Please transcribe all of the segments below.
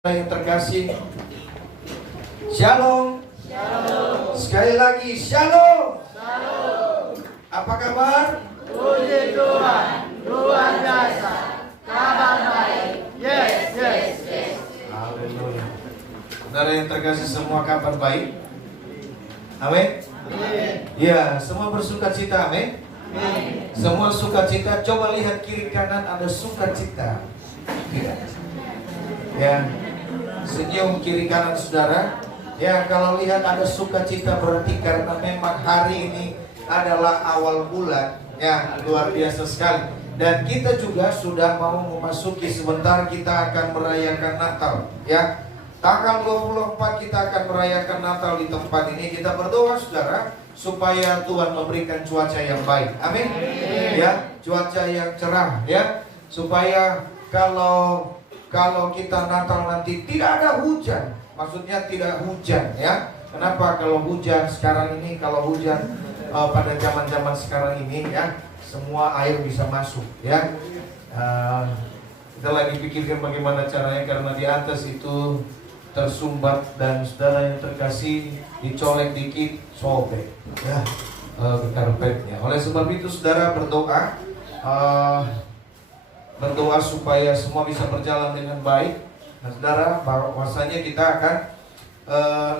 Yang terkasih, Shalom. Shalom. Sekali lagi Shalom. Shalom. Apa kabar? Puji Tuhan, luar biasa. Kabar baik. Yes. Haleluya. Saudara yang terkasih, semua kabar baik. Amin. Ya, semua bersukacita. Amin. Semua sukacita. Coba lihat kiri kanan, ada sukacita. Tidak. Ya. Senyum kiri kanan saudara. Ya, kalau lihat ada sukacita berarti karena memang hari ini adalah awal bulan. Ya, luar biasa sekali. Dan kita juga sudah mau memasuki, sebentar kita akan merayakan Natal. Ya, tanggal 24 kita akan merayakan Natal di tempat ini. Kita berdoa saudara supaya Tuhan memberikan cuaca yang baik. Amin. Ya, cuaca yang cerah ya, supaya kalau kita Natal nanti tidak ada hujan, maksudnya tidak hujan ya. Kenapa? Kalau hujan sekarang ini, kalau hujan pada zaman sekarang ini ya, semua air bisa masuk ya. Kita lagi pikirkan bagaimana caranya, karena di atas itu tersumbat dan saudara yang terkasih dicolek dikit sobek ya karpetnya. Oleh sebab itu saudara berdoa, supaya semua bisa berjalan dengan baik. Nah saudara, bahwasanya kita akan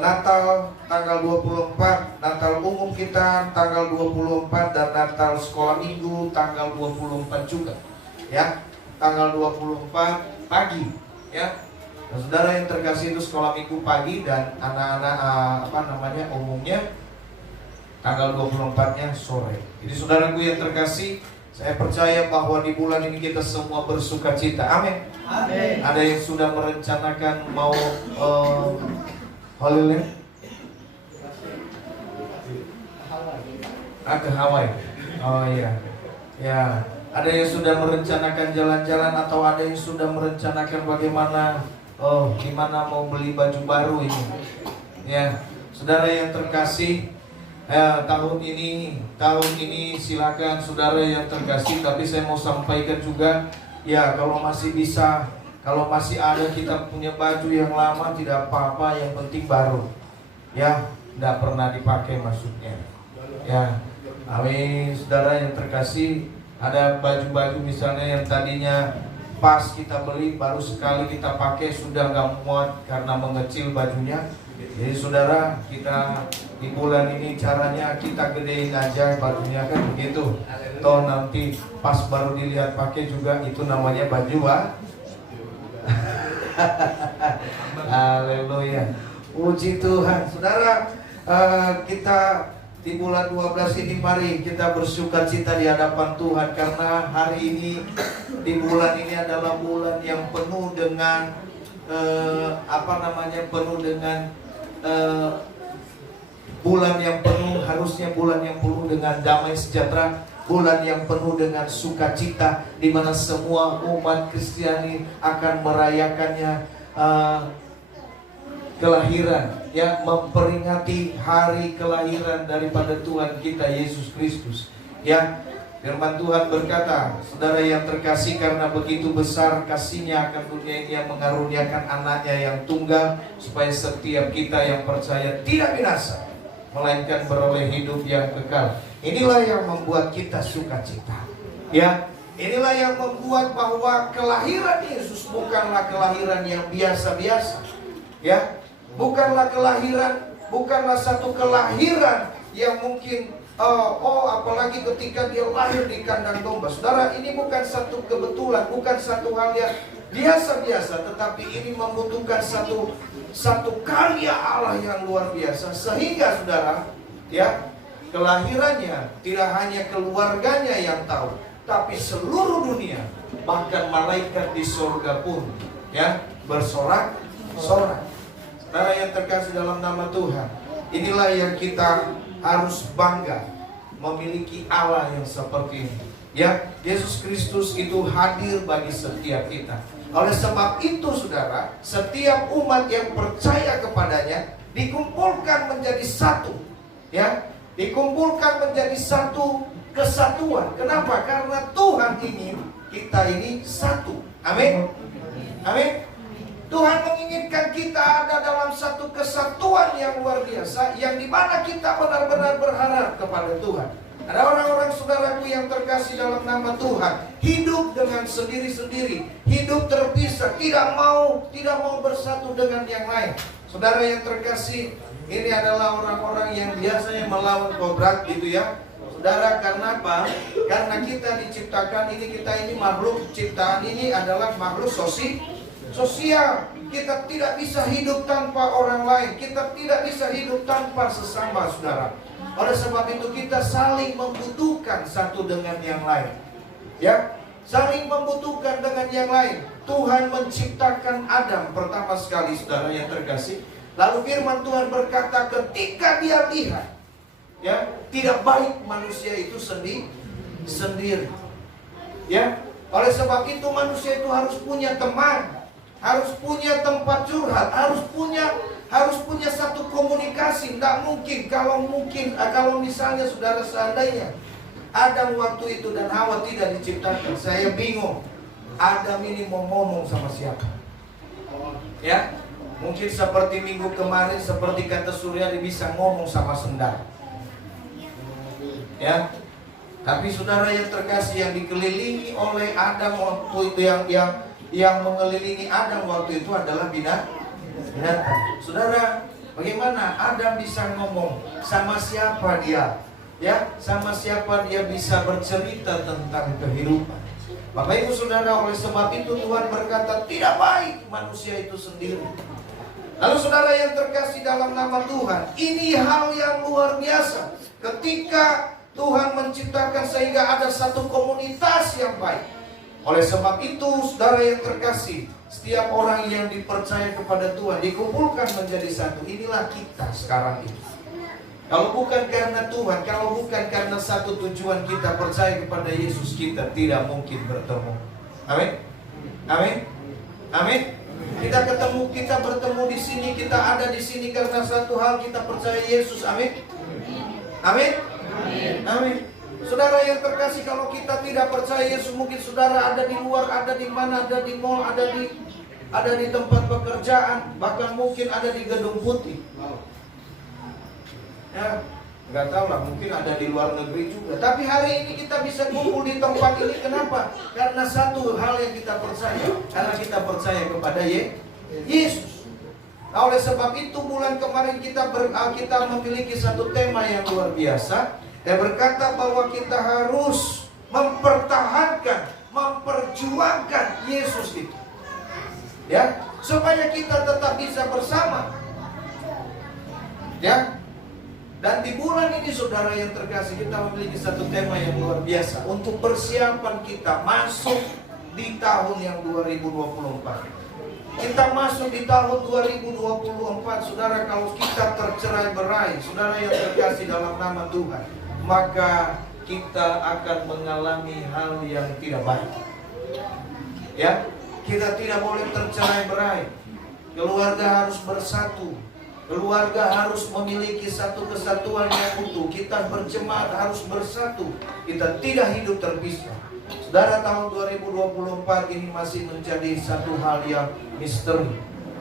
Natal tanggal 24, Natal umum kita tanggal 24, dan Natal sekolah minggu tanggal 24 juga ya, tanggal 24 pagi ya. Nah saudara yang terkasih, itu sekolah minggu pagi, dan anak-anak umumnya tanggal 24-nya sore. Jadi saudaraku yang terkasih, saya percaya bahwa di bulan ini kita semua bersuka cita. Amin. Amin. Ada yang sudah merencanakan mau holiday ke Hawaii. Oh iya. Ya, ada yang sudah merencanakan jalan-jalan, atau ada yang sudah merencanakan bagaimana gimana mau beli baju baru ini. Ya, saudara yang terkasih, tahun ini silakan saudara yang terkasih, tapi saya mau sampaikan juga ya, kalau masih bisa, kalau masih ada kita punya baju yang lama tidak apa-apa, yang penting baru ya, tidak pernah dipakai maksudnya ya. Amin. Saudara yang terkasih, ada baju-baju misalnya yang tadinya pas kita beli, baru sekali kita pakai sudah nggak muat karena mengecil bajunya. Jadi saudara, kita di bulan ini caranya kita gedein aja bajunya, kan begitu. Toh nanti pas baru dilihat pakai juga itu namanya baju Haleluya. Puji Tuhan. Saudara, kita di bulan 12 ini mari kita bersukacita di hadapan Tuhan, karena hari ini di bulan ini adalah bulan yang penuh dengan penuh dengan bulan yang penuh, harusnya bulan yang penuh dengan damai sejahtera, bulan yang penuh dengan sukacita, di mana semua umat Kristiani akan merayakannya, kelahiran ya, memperingati hari kelahiran daripada Tuhan kita Yesus Kristus ya. Firman Tuhan berkata, saudara yang terkasih, karena begitu besar kasih-Nya akan dunia ini, yang mengaruniakan anaknya yang tunggal, supaya setiap kita yang percaya tidak binasa, melainkan beroleh hidup yang kekal. Inilah yang membuat kita sukacita ya. Inilah yang membuat bahwa kelahiran Yesus bukanlah kelahiran yang biasa-biasa ya. Bukanlah satu kelahiran yang mungkin apalagi ketika dia lahir di kandang domba. Saudara, ini bukan satu kebetulan, bukan satu hal yang biasa-biasa, tetapi ini membutuhkan satu karya Allah yang luar biasa, sehingga saudara ya, kelahirannya tidak hanya keluarganya yang tahu, tapi seluruh dunia, bahkan malaikat di surga pun ya bersorak-sorak. Saudara yang terkasih dalam nama Tuhan, inilah yang kita harus bangga, memiliki Allah yang seperti ini ya. Yesus Kristus itu hadir bagi setiap kita. Oleh sebab itu saudara, setiap umat yang percaya kepadanya dikumpulkan menjadi satu ya, dikumpulkan menjadi satu kesatuan. Kenapa? Karena Tuhan ingin kita ini satu. Amin. Amin. Tuhan menginginkan kita ada dalam satu kesatuan yang luar biasa, yang dimana kita benar-benar berharap kepada Tuhan. Ada orang-orang saudaraku yang terkasih dalam nama Tuhan, hidup dengan sendiri-sendiri, hidup terpisah, tidak mau bersatu dengan yang lain. Saudara yang terkasih, ini adalah orang-orang yang biasanya melawan kodrat gitu ya. Saudara, karena apa? Karena kita diciptakan kita ini makhluk ciptaan, ini adalah makhluk sosial. Kita tidak bisa hidup tanpa orang lain. Kita tidak bisa hidup tanpa sesama, saudara. Oleh sebab itu kita saling membutuhkan satu dengan yang lain. Ya, saling membutuhkan dengan yang lain. Tuhan menciptakan Adam pertama sekali, saudara yang terkasih. Lalu firman Tuhan berkata, ketika dia lihat, ya, tidak baik manusia itu sendiri. Ya, oleh sebab itu manusia itu harus punya teman, harus punya tempat curhat, harus punya satu komunikasi. Tidak mungkin kalau misalnya saudara seandainya Adam waktu itu dan Hawa tidak diciptakan, saya bingung Adam ini mau ngomong sama siapa. Ya, mungkin seperti minggu kemarin, seperti kata Suryadi, bisa ngomong sama sendal. Ya, tapi saudara yang terkasih, yang dikelilingi oleh Adam waktu itu, yang mengelilingi Adam waktu itu adalah binatang. Saudara, bagaimana Adam bisa ngomong? Sama siapa dia? Ya, sama siapa dia bisa bercerita tentang kehidupan? Bapak Ibu Saudara, oleh sebab itu Tuhan berkata, tidak baik manusia itu sendiri. Lalu saudara yang terkasih dalam nama Tuhan, ini hal yang luar biasa. Ketika Tuhan menciptakan sehingga ada satu komunitas yang baik. Oleh sebab itu saudara yang terkasih, setiap orang yang dipercaya kepada Tuhan dikumpulkan menjadi satu. Inilah kita sekarang ini. Kalau bukan karena Tuhan, kalau bukan karena satu tujuan kita percaya kepada Yesus, kita tidak mungkin bertemu. Amin. Amin. Amin. Kita bertemu di sini, kita ada di sini karena satu hal, kita percaya Yesus. Amin. Amin. Amin. Saudara yang terkasih, kalau kita tidak percaya Yesus, mungkin saudara ada di luar, ada di mana, ada di mall, ada di tempat pekerjaan, bahkan mungkin ada di gedung putih. Ya, nggak tahu lah, mungkin ada di luar negeri juga. Tapi hari ini kita bisa kumpul di tempat ini, kenapa? Karena satu hal yang kita percaya, karena kita percaya kepada Yesus. Nah, oleh sebab itu bulan kemarin kita memiliki satu tema yang luar biasa. Dia berkata bahwa kita harus mempertahankan, memperjuangkan Yesus itu, ya, supaya kita tetap bisa bersama. Ya, dan di bulan ini saudara yang terkasih, kita memiliki satu tema yang luar biasa untuk persiapan kita masuk di tahun yang 2024. Kita masuk di tahun 2024, saudara. Kalau kita tercerai-berai, saudara yang terkasih dalam nama Tuhan, maka kita akan mengalami hal yang tidak baik. Ya, kita tidak boleh tercerai-berai. Keluarga harus bersatu. Keluarga harus memiliki satu kesatuan yang utuh. Kita berjemaat harus bersatu. Kita tidak hidup terpisah. Saudara, tahun 2024 ini masih menjadi satu hal yang misteri.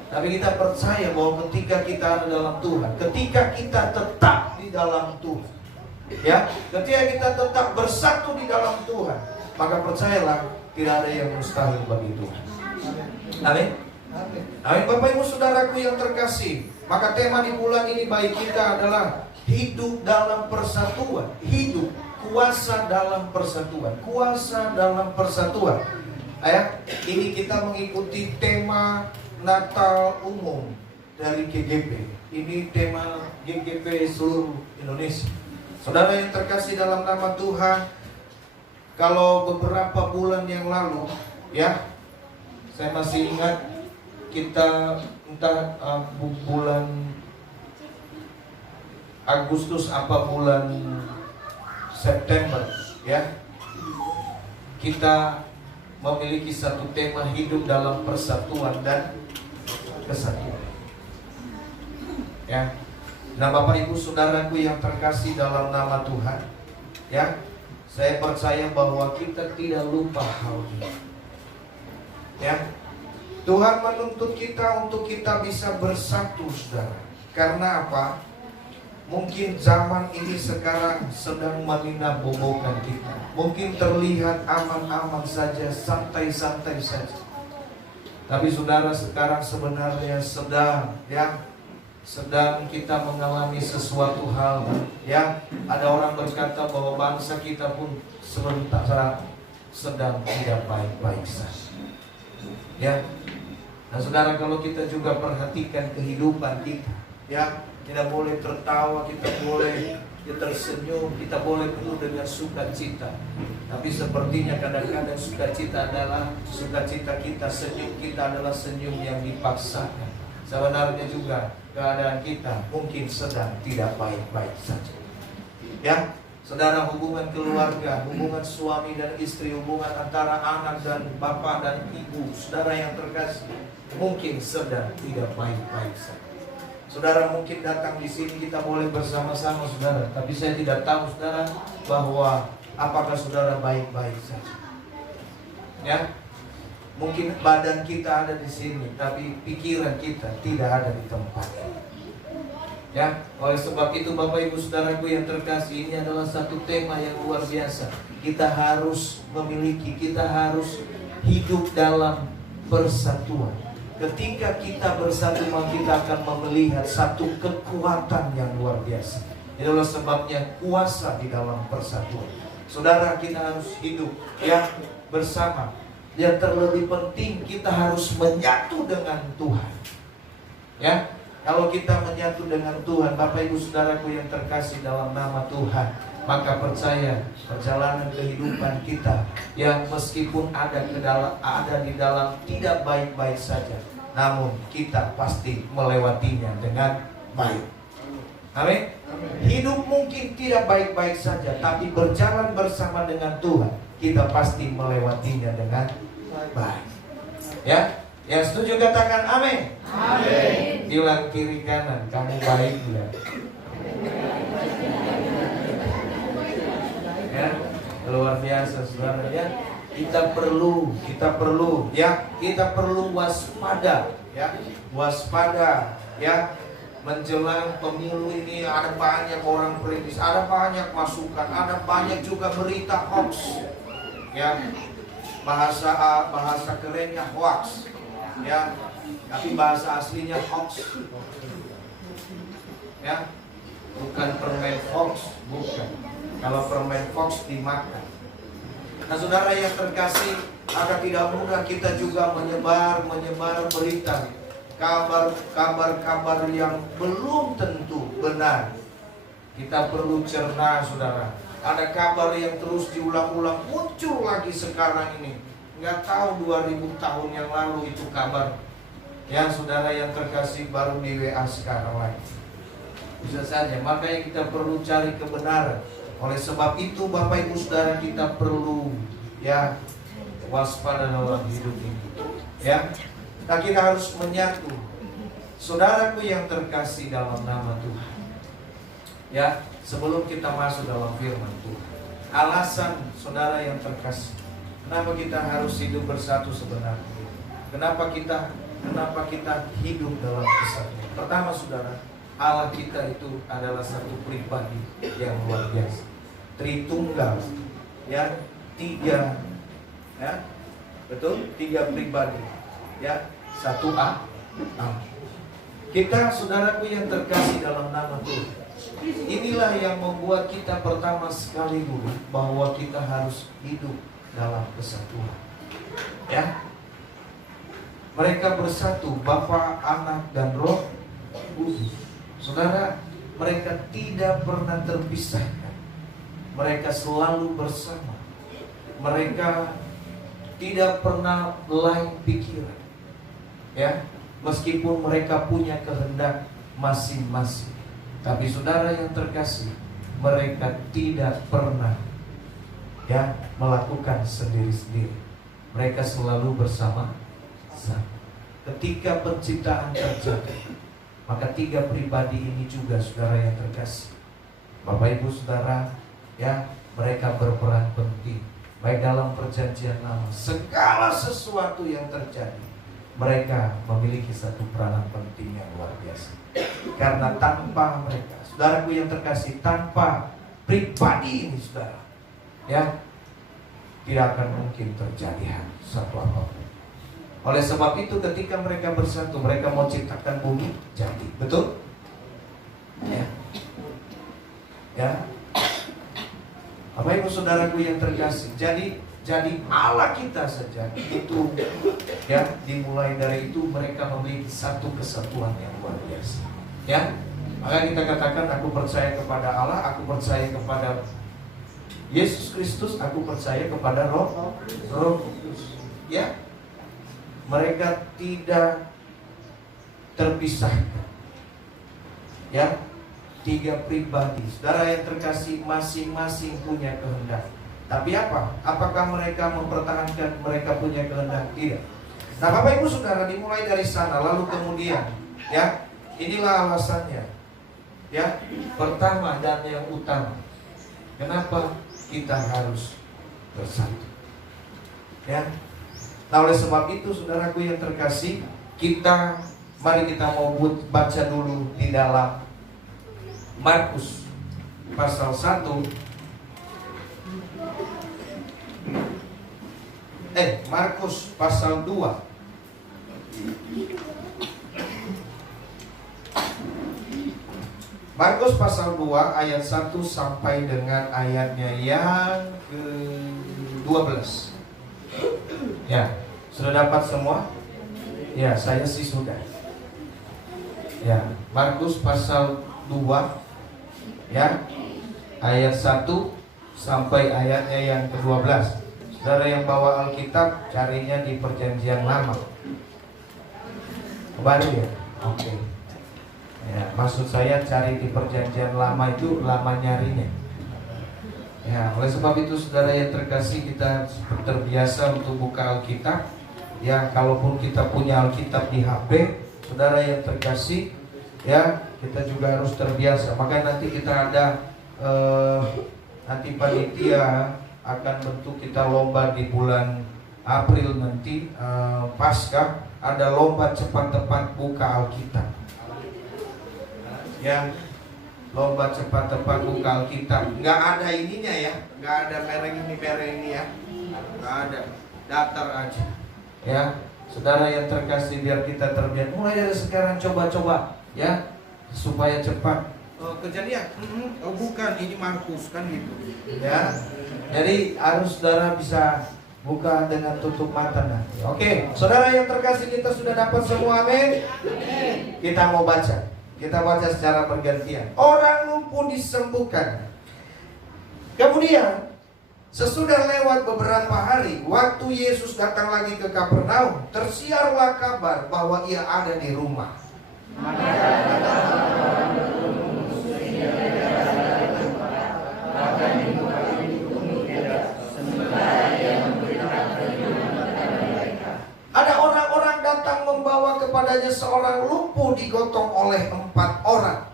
Tapi kita percaya bahwa ketika kita ada dalam Tuhan, ketika kita tetap di dalam Tuhan, ya, ketika kita tetap bersatu di dalam Tuhan, maka percayalah tidak ada yang mustahil bagi Tuhan. Amin. Amin. Bapak Ibu Saudaraku yang terkasih, maka tema di bulan ini bagi kita adalah hidup dalam persatuan. Hidup, kuasa dalam persatuan. Kuasa dalam persatuan. Ini kita mengikuti tema Natal umum dari GGP. Ini tema GGP seluruh Indonesia. Saudara yang terkasih dalam nama Tuhan, kalau beberapa bulan yang lalu, ya, saya masih ingat kita bulan Agustus apa bulan September, ya, kita memiliki satu tema hidup dalam persatuan dan kesatuan. Ya. Nah, Bapak Ibu Saudaraku yang terkasih dalam nama Tuhan, ya, saya percaya bahwa kita tidak lupa hal ini. Ya, Tuhan menuntut kita untuk kita bisa bersatu, saudara. Karena apa? Mungkin zaman ini sekarang sedang meninabobokan kita. Mungkin terlihat aman-aman saja, santai-santai saja. Tapi saudara, sekarang sebenarnya sedang kita mengalami sesuatu hal. Ya, ada orang berkata bahwa bangsa kita pun sementara sedang tidak baik-baik saja. Ya. Nah, saudara, kalau kita juga perhatikan kehidupan kita, ya, kita boleh tertawa, kita boleh tersenyum, kita boleh penuh dengan sukacita. Tapi sepertinya kadang-kadang sukacita kita, senyum kita adalah senyum yang dipaksakan. Sebenarnya juga keadaan kita mungkin sedang tidak baik-baik saja. Ya, saudara, hubungan keluarga, hubungan suami dan istri, hubungan antara anak dan bapak dan ibu, saudara yang terkasih, mungkin sedang tidak baik-baik saja. Saudara mungkin datang di sini kita boleh bersama-sama, saudara, tapi saya tidak tahu, saudara, bahwa apakah saudara baik-baik saja. Ya, mungkin badan kita ada di sini, tapi pikiran kita tidak ada di tempat. Ya, oleh sebab itu Bapak Ibu Saudaraku yang terkasih, ini adalah satu tema yang luar biasa. Kita harus memiliki, kita harus hidup dalam persatuan. Ketika kita bersatu, maka kita akan melihat satu kekuatan yang luar biasa. Itulah sebabnya kuasa di dalam persatuan. Saudara, kita harus hidup ya bersama. Yang terlebih penting, kita harus menyatu dengan Tuhan. Ya, kalau kita menyatu dengan Tuhan, Bapak Ibu Saudaraku yang terkasih dalam nama Tuhan, maka percaya perjalanan kehidupan kita yang meskipun ada di dalam tidak baik-baik saja, namun kita pasti melewatinya dengan baik. Amin. Hidup mungkin tidak baik-baik saja, tapi berjalan bersama dengan Tuhan, kita pasti melewatinya dengan baik. Ya, yang setuju katakan amin. Amin. Bilang kiri kanan, kamu baik ya. Ya, luar biasa saudara ya. Kita perlu waspada ya. Waspada ya. Menjelang pemilu ini ada banyak orang kritis, ada banyak masukan, ada banyak juga berita hoax. Ya. Bahasa kerennya hoax. Ya. Tapi bahasa aslinya hoax. Ya. Bukan permen fox, bukan. Kalau permen fox dimakan. Nah, saudara yang terkasih, agar tidak mudah kita juga menyebar berita, kabar-kabar yang belum tentu benar. Kita perlu cerna, saudara. Ada kabar yang terus diulang-ulang, muncul lagi sekarang ini. Nggak tahu 2000 tahun yang lalu itu kabar. Ya, saudara yang terkasih, baru di WA sekarang lagi. Bisa saja, makanya kita perlu cari kebenaran. Oleh sebab itu Bapak Ibu Saudara, kita perlu ya waspada dalam hidup ini. Ya, nah, kita harus menyatu. Saudaraku yang terkasih dalam nama Tuhan. Ya, sebelum kita masuk dalam firman Tuhan, alasan saudara yang terkasih, kenapa kita harus hidup bersatu sebenarnya? Kenapa kita hidup dalam kesatuan? Pertama, saudara, Allah kita itu adalah satu pribadi yang luar biasa, Tritunggal, ya, tiga, ya, betul, tiga pribadi, ya, satu A. Kita, saudaraku yang terkasih dalam nama Tuhan, inilah yang membuat kita pertama sekali dulu bahwa kita harus hidup dalam kesatuan, ya. Mereka bersatu, Bapa, Anak, dan Roh Kudus. Saudara, mereka tidak pernah terpisahkan. Mereka selalu bersama. Mereka tidak pernah lain pikiran. Ya, meskipun mereka punya kehendak masing-masing. Tapi saudara yang terkasih, mereka tidak pernah ya melakukan sendiri-sendiri. Mereka selalu bersama-sama. Ketika penciptaan terjadi, maka tiga pribadi ini juga saudara yang terkasih, Bapak Ibu Saudara, ya, mereka berperan penting baik dalam perjanjian lama. Segala sesuatu yang terjadi mereka memiliki satu peranan penting yang luar biasa. Karena tanpa mereka, saudaraku yang terkasih, tanpa pribadi ini saudara, ya, tidak akan mungkin terjadi satu apapun. Oleh sebab itu ketika mereka bersatu, mereka mau ciptakan bumi jadi. Betul? Ya. Ya. Bapak Ibu saudaraku yang terkasih, jadi Allah kita saja itu, ya, dimulai dari itu mereka memiliki satu kesatuan yang luar biasa. Ya. Maka kita katakan, aku percaya kepada Allah, aku percaya kepada Yesus Kristus, aku percaya kepada Roh Kudus. Ya. Mereka tidak terpisahkan. Ya, 3 pribadi. Saudara yang terkasih, masing-masing punya kehendak. Tapi apa? Apakah mereka mempertahankan mereka punya kehendak? Tidak. Nah, Bapak Ibu Saudara, dimulai dari sana, lalu kemudian, ya, inilah alasannya. Ya, pertama dan yang utama, kenapa kita harus bersatu? Ya. Nah, oleh sebab itu saudaraku yang terkasih, mari kita mau baca dulu di dalam Markus pasal 1. Markus pasal 2. Markus pasal 2 ayat 1 sampai dengan ayatnya yang ke-12. Ya, sudah dapat semua? Ya, saya sih sudah. Ya, Markus pasal 2, ya, ayat 1 sampai ayatnya yang ke-12. Saudara yang bawa Alkitab, carinya di Perjanjian Lama. Baru ya? Oke. Ya, maksud saya cari di Perjanjian Lama itu lama nyarinya. Ya, oleh sebab itu saudara yang terkasih, kita terbiasa untuk buka Alkitab. Ya, kalaupun kita punya Alkitab di HP, saudara yang terkasih, ya, kita juga harus terbiasa. Makanya nanti kita ada nanti panitia akan bentuk kita lomba di bulan April nanti, Paskah, ada lomba cepat tepat buka Alkitab. Ya, lomba cepat tepat buka Alkitab. Nggak ada ininya ya, nggak ada merek ini ya, nggak ada, daftar aja. Ya, saudara yang terkasih, biar kita terbiasa. Mulai dari sekarang coba-coba, ya, supaya cepat. Kejadian, bukan, ini Markus kan gitu. Ya, jadi harus saudara bisa buka dengan tutup mata nanti. Oke, saudara yang terkasih, kita sudah dapat semua, amin. Kita mau baca. Kita baca secara bergantian. Orang lumpuh disembuhkan. Kemudian sesudah lewat beberapa hari, waktu Yesus datang lagi ke Kapernaum, tersiarlah kabar bahwa ia ada di rumah. Ada orang-orang datang membawa kepadanya seorang lumpuh digotong oleh 4 orang.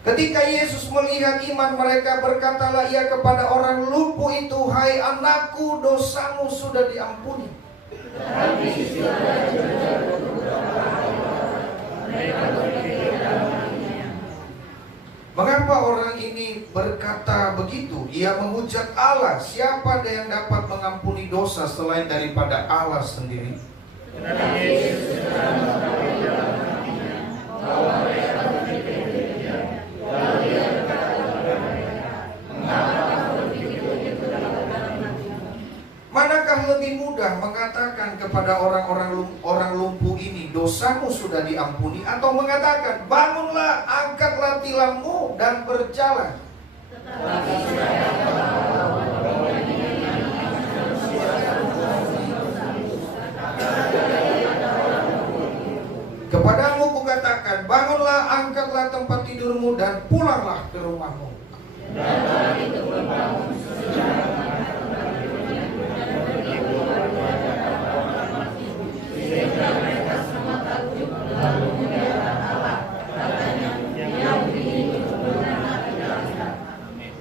Ketika Yesus melihat iman mereka, berkatalah ia kepada orang lumpuh itu, "Hai anakku, dosamu sudah diampuni." Mengapa orang ini berkata begitu? Ia menghujat Allah. Siapa yang dapat mengampuni dosa selain daripada Allah sendiri? Manakah lebih mudah mengatakan kepada orang lumpuh ini, dosamu sudah diampuni, atau mengatakan, bangunlah, angkatlah tilangmu dan berjalan? Kepadamu kukatakan, bangunlah, angkatlah tempat tidurmu dan pulanglah ke rumahmu.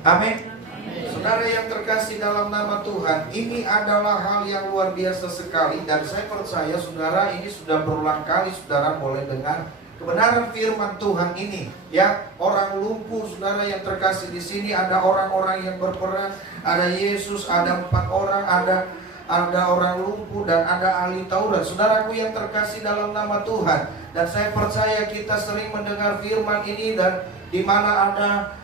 Amin. Saudara yang terkasih dalam nama Tuhan, ini adalah hal yang luar biasa sekali. Dan saya percaya saudara ini sudah berulang kali saudara boleh dengar kebenaran firman Tuhan ini. Ya, orang lumpuh saudara yang terkasih di sini ada orang-orang yang berperan. Ada Yesus, ada 4 orang, ada orang lumpuh dan ada ahli Taurat. Saudaraku yang terkasih dalam nama Tuhan. Dan saya percaya kita sering mendengar firman ini dan di mana ada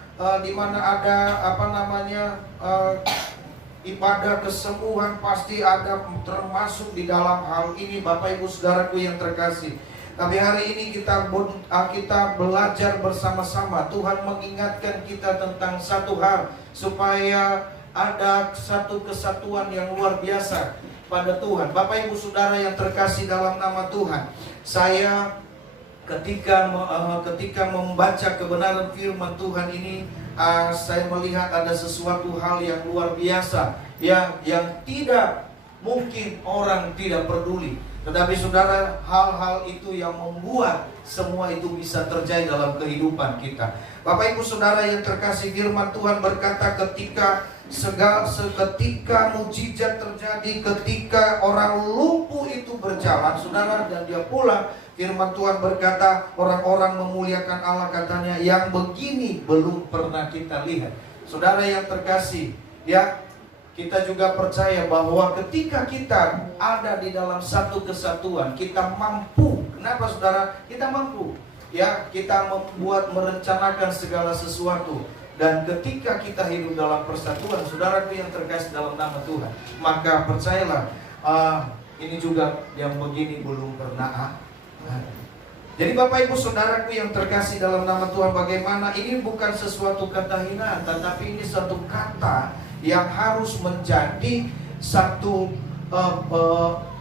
ibadah kesembuhan pasti ada termasuk di dalam hal ini Bapak Ibu Saudaraku yang terkasih. Tapi hari ini kita belajar bersama-sama. Tuhan mengingatkan kita tentang satu hal, supaya ada satu kesatuan yang luar biasa pada Tuhan. Bapak Ibu Saudara yang terkasih dalam nama Tuhan, saya ketika membaca kebenaran firman Tuhan ini, saya melihat ada sesuatu hal yang luar biasa yang tidak mungkin orang tidak peduli. Tetapi saudara, hal-hal itu yang membuat semua itu bisa terjadi dalam kehidupan kita. Bapak Ibu Saudara yang terkasih, firman Tuhan berkata seketika mujizat terjadi, ketika orang lumpuh itu berjalan saudara dan dia pulang. Firman Tuhan berkata orang-orang memuliakan Allah, katanya yang begini belum pernah kita lihat. Saudara yang terkasih, ya, kita juga percaya bahwa ketika kita ada di dalam satu kesatuan, kita mampu. Kenapa saudara? Kita mampu. Ya, kita merencanakan segala sesuatu. Dan ketika kita hidup dalam persatuan, saudaraku yang terkasih dalam nama Tuhan, maka percayalah, ini juga yang begini belum pernah. Jadi Bapak Ibu Saudaraku yang terkasih dalam nama Tuhan, bagaimana ini bukan sesuatu kata hinaan, tetapi ini satu kata yang harus menjadi satu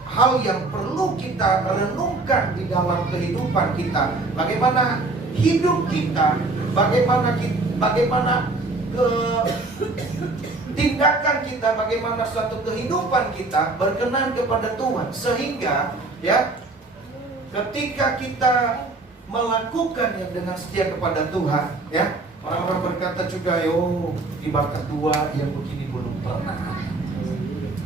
hal yang perlu kita renungkan di dalam kehidupan kita. Bagaimana hidup kita, bagaimana tindakan kita, bagaimana suatu kehidupan kita berkenan kepada Tuhan, sehingga ya, ketika kita melakukannya dengan setia kepada Tuhan, ya, orang-orang berkata juga, yo, ibarat dua yang begini belum pernah.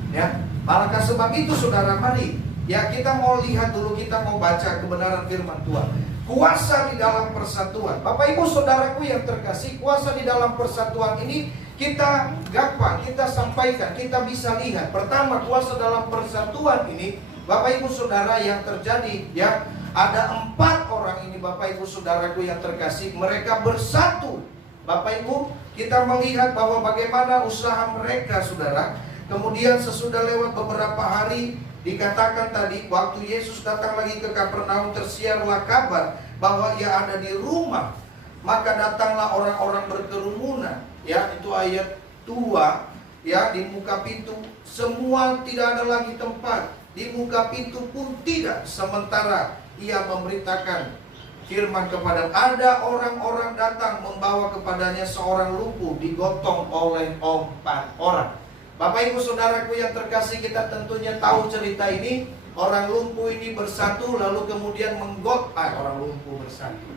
Ya, maka sebab itu saudara, mari ya kita mau lihat dulu, kita mau baca kebenaran firman Tuhan. Kuasa di dalam persatuan. Bapak Ibu Saudaraku yang terkasih, kuasa di dalam persatuan ini kita gampang, kita sampaikan, kita bisa lihat. Pertama, kuasa dalam persatuan ini, Bapak Ibu Saudara yang terjadi, ya, ada 4 orang ini Bapak Ibu Saudaraku yang terkasih, mereka bersatu. Bapak Ibu, kita melihat bahwa bagaimana usaha mereka saudara. Kemudian sesudah lewat beberapa hari, dikatakan tadi waktu Yesus datang lagi ke Kapernaum, tersiarlah kabar bahwa ia ada di rumah. Maka datanglah orang-orang berkerumunan, ya, itu ayat 2, ya, di muka pintu semua tidak ada lagi tempat. Di muka pintu pun tidak, sementara ia memberitakan firman kepada, ada orang-orang datang membawa kepadanya seorang lumpuh digotong oleh 4 orang. Bapak Ibu Saudaraku yang terkasih, kita tentunya tahu cerita ini. Orang lumpuh ini bersatu lalu kemudian orang lumpuh bersatu.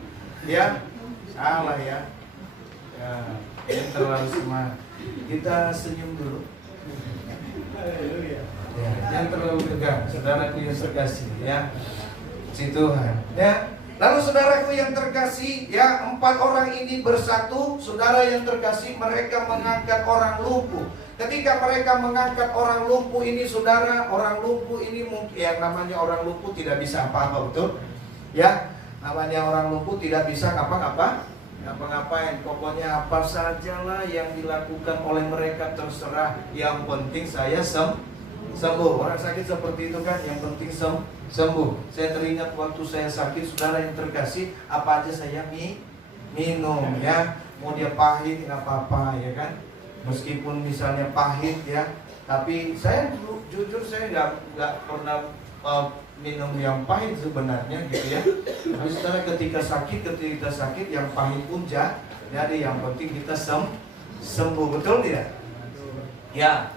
Ya, salah ya. Ya, yang terlalu semangat. Kita senyum dulu. Ya, jangan terlalu tegang, saudaraku yang terkasih, ya. Si Tuhan, ya. Lalu saudaraku yang terkasih, ya, 4 orang ini bersatu. Saudara yang terkasih, mereka mengangkat orang lumpuh. Ketika mereka mengangkat orang lumpuh ini, saudara, orang lumpuh ini mungkin, ya, namanya orang lumpuh tidak bisa apa-apa, betul? Ya, namanya orang lumpuh tidak bisa ngapa-ngapain. Pokoknya apa sajalah yang dilakukan oleh mereka terserah. Yang penting saya sembuh. Orang sakit seperti itu kan, yang penting sembuh. Saya teringat waktu saya sakit, saudara yang terkasih, apa aja saya minum, ya. Mau dia pahit nggak apa-apa, ya kan. Meskipun misalnya pahit, ya, tapi saya jujur saya nggak pernah minum yang pahit sebenarnya, gitu ya. Tapi saudara ketika sakit yang pahit pun jadi yang penting kita sembuh, betul tidak? Ya,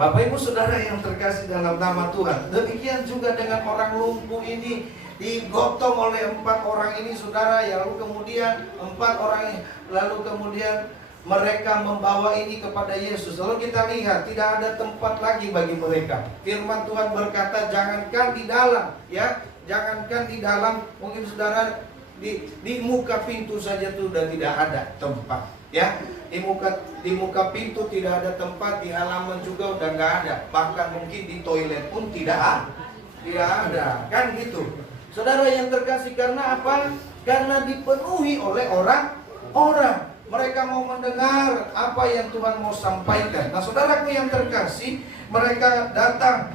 Bapak Ibu Saudara yang terkasih dalam nama Tuhan. Demikian juga dengan orang lumpuh ini, digotong oleh 4 orang ini saudara, ya, lalu kemudian 4 orang lalu kemudian mereka membawa ini kepada Yesus. Lalu kita lihat tidak ada tempat lagi bagi mereka. Firman Tuhan berkata, jangankan di dalam, ya, jangankan di dalam, mungkin saudara di muka pintu saja tuh udah tidak ada tempat, ya. Di muka pintu tidak ada tempat, di halaman juga udah nggak ada. Bahkan mungkin di toilet pun tidak ada, kan gitu. Saudara yang terkasih, karena apa? Karena dipenuhi oleh orang-orang. Mereka mau mendengar apa yang Tuhan mau sampaikan. Nah, saudaraku yang terkasih, mereka datang,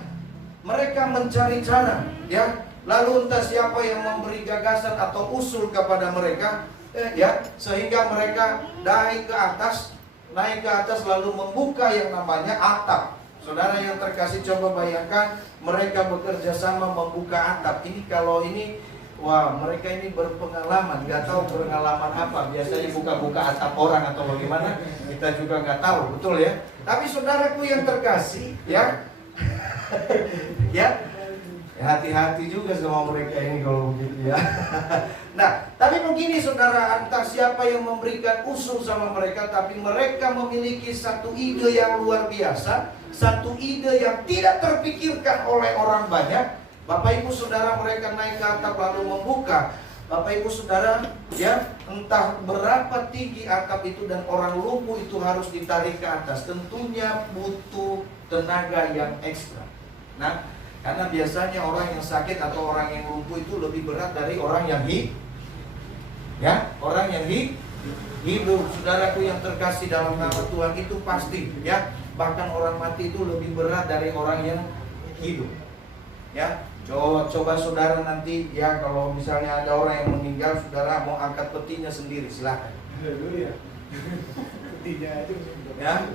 mereka mencari cara, ya. Lalu entah siapa yang memberi gagasan atau usul kepada mereka, ya, sehingga mereka naik ke atas lalu membuka yang namanya atap. Saudara yang terkasih, coba bayangkan mereka bekerja sama membuka atap. Ini kalau ini, wah, mereka ini berpengalaman, nggak tahu pengalaman apa. Biasanya buka-buka atap orang atau bagaimana, kita juga nggak tahu, betul ya. Tapi saudaraku yang terkasih, ya, ya, hati-hati juga sama mereka ini kalau begitu ya. Nah, tapi begini saudara, entah siapa yang memberikan usul sama mereka, tapi mereka memiliki satu ide yang luar biasa, satu ide yang tidak terpikirkan oleh orang banyak. Bapak ibu saudara, mereka naik ke atap lalu membuka. Bapak ibu saudara, ya, entah berapa tinggi atap itu dan orang lumpuh itu harus ditarik ke atas. Tentunya butuh tenaga yang ekstra. Nah, karena biasanya orang yang sakit atau orang yang lumpuh itu lebih berat dari orang yang hidup. Saudaraku yang terkasih dalam nama Tuhan, itu pasti, ya. Bahkan orang mati itu lebih berat dari orang yang hidup, ya. Coba saudara nanti, ya, kalau misalnya ada orang yang meninggal, saudara mau angkat petinya sendiri, silakan. Petinya itu, ya.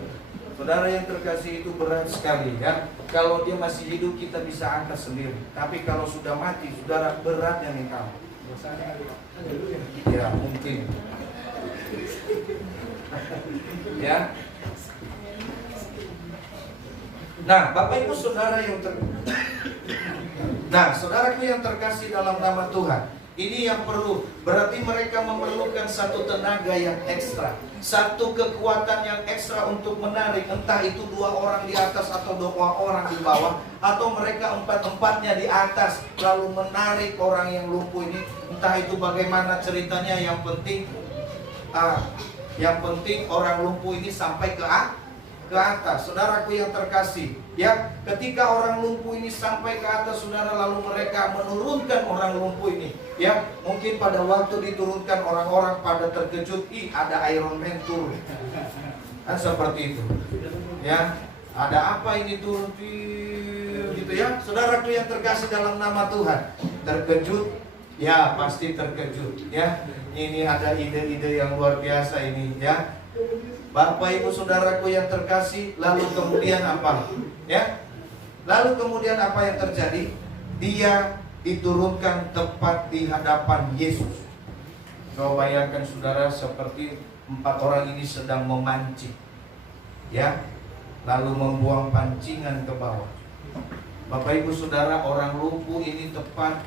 Saudara yang terkasih, itu berat sekali, ya. Kalau dia masih hidup kita bisa angkat sendiri, tapi kalau sudah mati, saudara, beratnya minta. Ya mungkin, ya. Nah, Bapak Ibu saudara yang Nah, saudaraku yang terkasih dalam nama Tuhan, ini yang perlu. Berarti mereka memerlukan satu tenaga yang ekstra, satu kekuatan yang ekstra untuk menarik. Entah itu 2 orang di atas atau 2 orang di bawah, atau mereka 4-empatnya di atas lalu menarik orang yang lumpuh ini. Entah itu bagaimana ceritanya, yang penting orang lumpuh ini sampai ke atas. Saudaraku yang terkasih, ya, ketika orang lumpuh ini sampai ke atas, saudara, lalu mereka menurunkan orang lumpuh ini, ya. Mungkin pada waktu diturunkan, orang-orang pada terkejut, ada Iron Man turun, kan seperti itu, ya. Ada apa ini turun, gitu ya. Saudaraku yang terkasih dalam nama Tuhan, terkejut, ya, pasti terkejut, ya. Ini ada ide-ide yang luar biasa ini, ya. Bapak ibu saudaraku yang terkasih, lalu kemudian apa? Ya, lalu kemudian apa yang terjadi? Dia diturunkan tepat di hadapan Yesus. Coba bayangkan saudara, seperti 4 orang ini sedang memancing, ya, lalu membuang pancingan ke bawah. Bapak ibu saudara, orang lumpuh ini tepat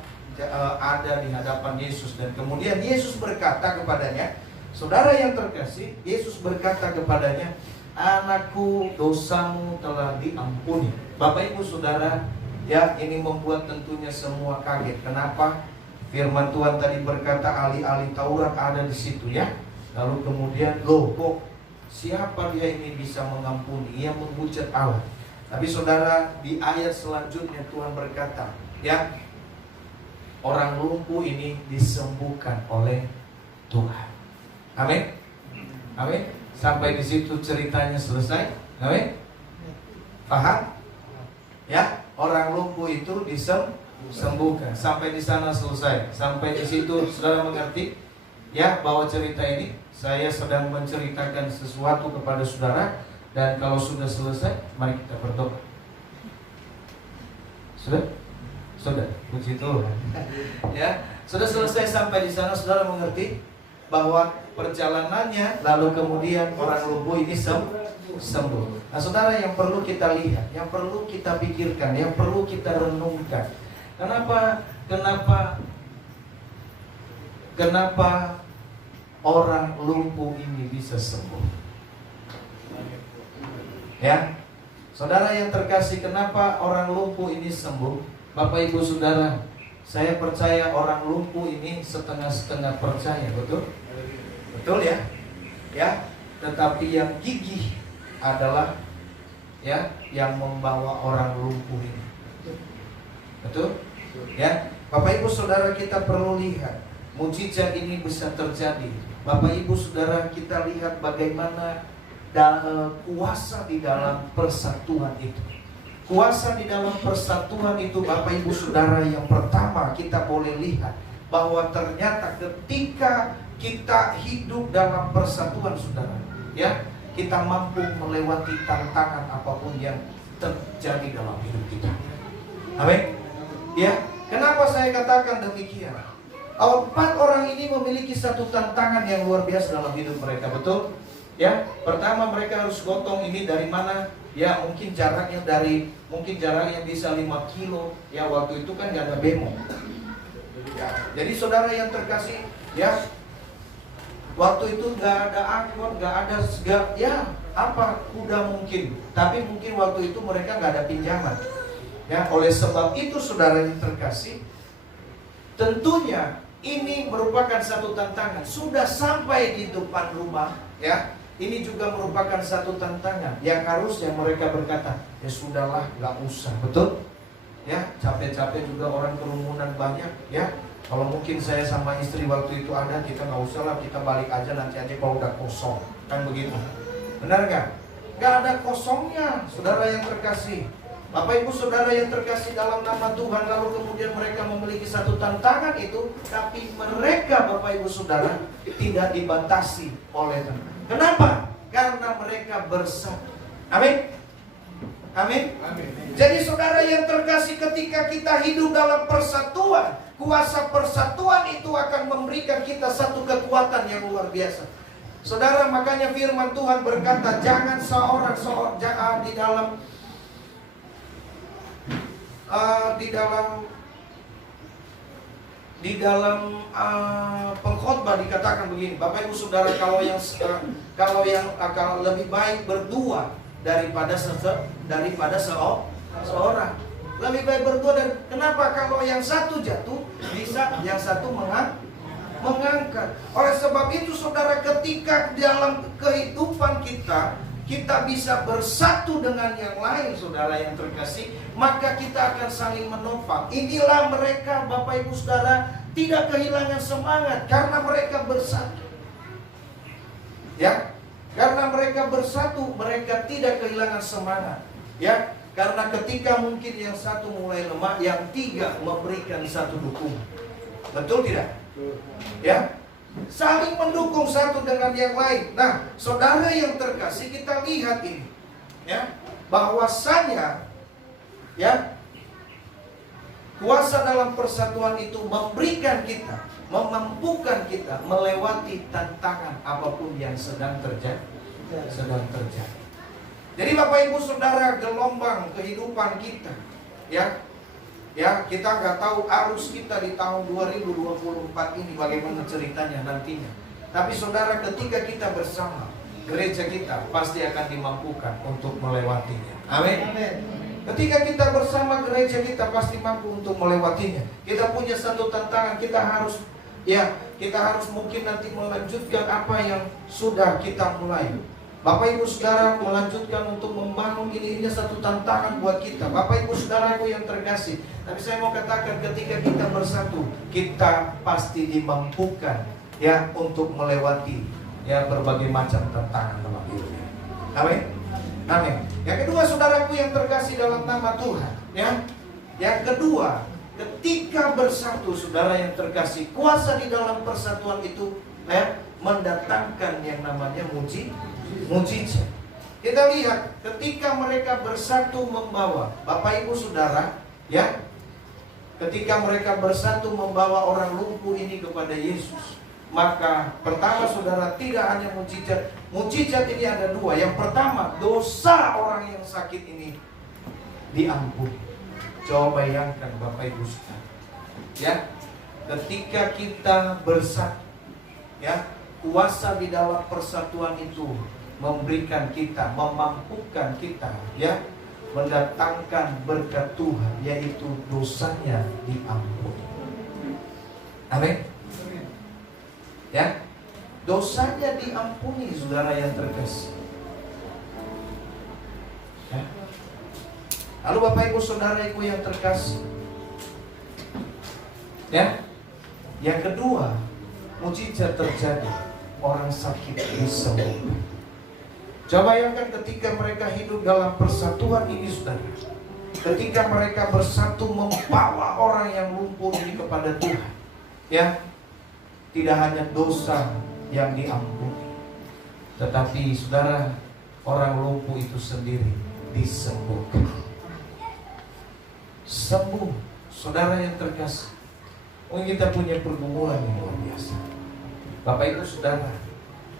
ada di hadapan Yesus, dan kemudian Yesus berkata kepadanya, saudara yang terkasih, Yesus berkata kepadanya, anakku, dosamu telah diampuni. Bapak ibu saudara, ya, ini membuat tentunya semua kaget. Kenapa? Firman Tuhan tadi berkata ahli-ahli Taurat ada di situ, ya. Lalu kemudian, loh, kok siapa dia ini bisa mengampuni? Ia menghujat Allah. Tapi saudara, di ayat selanjutnya Tuhan berkata, ya, orang lumpuh ini disembuhkan oleh Tuhan. Amin. Amin. Sampai di situ ceritanya selesai. Amin. Paham? Ya, orang lumpuh itu disembuhkan. Sampai di sana selesai. Sampai di situ saudara mengerti, ya, bahwa cerita ini saya sedang menceritakan sesuatu kepada saudara, dan kalau sudah selesai, mari kita berdoa. Sudah? Sudah. Puji Tuhan. Ya, sudah selesai sampai di sana, saudara mengerti bahwa perjalanannya, lalu kemudian orang lumpuh ini sembuh. Nah saudara, yang perlu kita lihat, yang perlu kita pikirkan, yang perlu kita renungkan, kenapa orang lumpuh ini bisa sembuh? Ya, saudara yang terkasih, kenapa orang lumpuh ini sembuh? Bapak Ibu Saudara, saya percaya orang lumpuh ini setengah-setengah percaya, betul? Betul ya? Ya, tetapi yang gigih adalah ya yang membawa orang lumpuh ini. Betul? Ya, Bapak Ibu Saudara, kita perlu lihat mujizat ini bisa terjadi. Bapak Ibu Saudara, kita lihat bagaimana kuasa di dalam persatuan itu. Kuasa di dalam persatuan itu, Bapak Ibu Saudara, yang pertama kita boleh lihat bahwa ternyata ketika kita hidup dalam persatuan, saudara, ya, kita mampu melewati tantangan apapun yang terjadi dalam hidup kita. Amin. Ya, kenapa saya katakan demikian? 4 orang ini memiliki satu tantangan yang luar biasa dalam hidup mereka, betul? Ya, pertama mereka harus gotong ini dari mana? Ya, mungkin jaraknya bisa 5 kilo. Ya, waktu itu kan gak ada bemo. Ya, jadi saudara yang terkasih, ya, waktu itu gak ada angkot, gak ada kuda mungkin. Tapi mungkin waktu itu mereka gak ada pinjaman. Ya, oleh sebab itu saudara yang terkasih, tentunya ini merupakan satu tantangan. Sudah sampai di depan rumah, ya, ini juga merupakan satu tantangan yang harusnya mereka berkata, ya sudahlah, gak usah, betul? Ya, capek-capek juga orang kerumunan banyak, ya. Kalau mungkin saya sama istri waktu itu ada, kita gak usah lah, kita balik aja nanti aja kalau udah kosong, kan begitu? Benar gak? Gak ada kosongnya, saudara yang terkasih. Bapak Ibu Saudara yang terkasih dalam nama Tuhan, lalu kemudian mereka memiliki satu tantangan itu, tapi mereka, Bapak Ibu Saudara, tidak dibatasi oleh Tuhan. Kenapa? Karena mereka bersatu. Amin. Amin. Jadi saudara yang terkasih, ketika kita hidup dalam persatuan, kuasa persatuan itu akan memberikan kita satu kekuatan yang luar biasa. Saudara, makanya firman Tuhan berkata, jangan seorang di dalam pengkhotbah dikatakan begini, Bapak Ibu Saudara, kalau lebih baik berdua daripada seorang. Lebih baik berdua. Dan kenapa? Kalau yang satu jatuh, bisa yang satu mengangkat. Oleh sebab itu saudara, ketika dalam kehidupan kita bisa bersatu dengan yang lain, saudara yang terkasih, maka kita akan saling menopang. Inilah mereka, Bapak Ibu Saudara, tidak kehilangan semangat karena mereka bersatu. Ya, karena mereka bersatu, mereka tidak kehilangan semangat. Ya, karena ketika mungkin yang satu mulai lemah, yang tiga memberikan satu dukungan. Betul tidak? Ya, saling mendukung satu dengan yang lain. Nah, saudara yang terkasih, kita lihat ini, ya, bahwasanya, ya, kuasa dalam persatuan itu memberikan kita, memampukan kita melewati tantangan apapun yang sedang terjadi. Jadi Bapak Ibu Saudara, gelombang kehidupan kita, ya, kita nggak tahu arus kita di tahun 2024 ini bagaimana ceritanya nantinya. Tapi saudara, ketika kita bersama, gereja kita pasti akan dimampukan untuk melewatinya. Amin. Ketika kita bersama, gereja kita pasti mampu untuk melewatinya. Kita punya satu tantangan, kita harus mungkin nanti melanjutkan apa yang sudah kita mulai. Bapak Ibu Saudara, melanjutkan untuk membangun ini satu tantangan buat kita. Bapak Ibu Saudaraku yang terkasih, tapi saya mau katakan, ketika kita bersatu, kita pasti dimampukan, ya, untuk melewati, ya, berbagai macam tantangan dalam hidupnya. Amin. Amin. Yang kedua, saudaraku yang terkasih dalam nama Tuhan, ya, yang kedua, ketika bersatu, saudara yang terkasih, kuasa di dalam persatuan itu, ya, mendatangkan yang namanya mujizat. Kita lihat ketika mereka bersatu membawa, Bapak Ibu Saudara, ya, ketika mereka bersatu membawa orang lumpuh ini kepada Yesus, maka pertama saudara, tidak hanya mujizat ini ada dua. Yang pertama, dosa orang yang sakit ini diampuni. Coba bayangkan Bapak Ibu Saudara, ya, ketika kita bersatu, ya, kuasa di dalam persatuan itu memberikan kita, memampukan kita, ya, mendatangkan berkat Tuhan, yaitu dosanya diampuni. Amin. Ya, dosanya diampuni, saudara yang terkasih. Ya. Lalu Bapak Ibu Saudara Ibu yang terkasih, ya, yang kedua, mujizat terjadi, orang sakit disembuhkan. Coba bayangkan ketika mereka hidup dalam persatuan ini, saudara. Ketika mereka bersatu membawa orang yang lumpuh ini kepada Tuhan, ya, tidak hanya dosa yang diampuni, tetapi saudara, orang lumpuh itu sendiri disembuhkan. Sembuh, saudara yang terkasih. Kita punya pergumulan yang luar biasa. Bapak Ibu Saudara,